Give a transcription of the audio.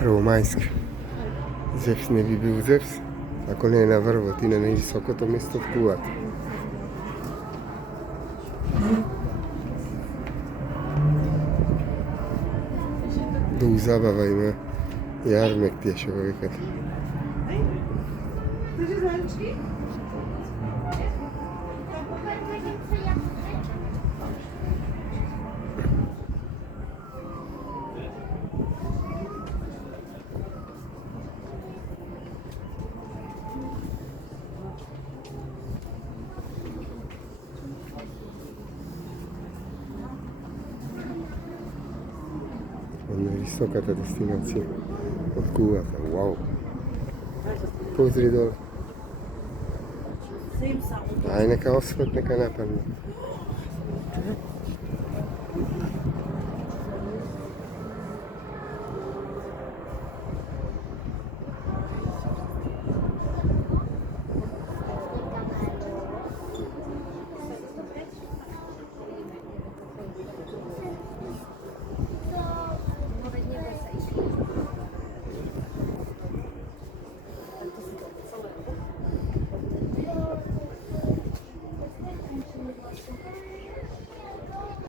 Prvomajsk. Zevs ne bi bil Zevs, ako ne na vrhu, ti na najvisoko to mesto odkuvati. Duh zabava ima, jarmek ti je še vekat. Ona je visoka ta destinacija, odkuvata, wow. Pozri dole. Aj neka osvet, neka napadne.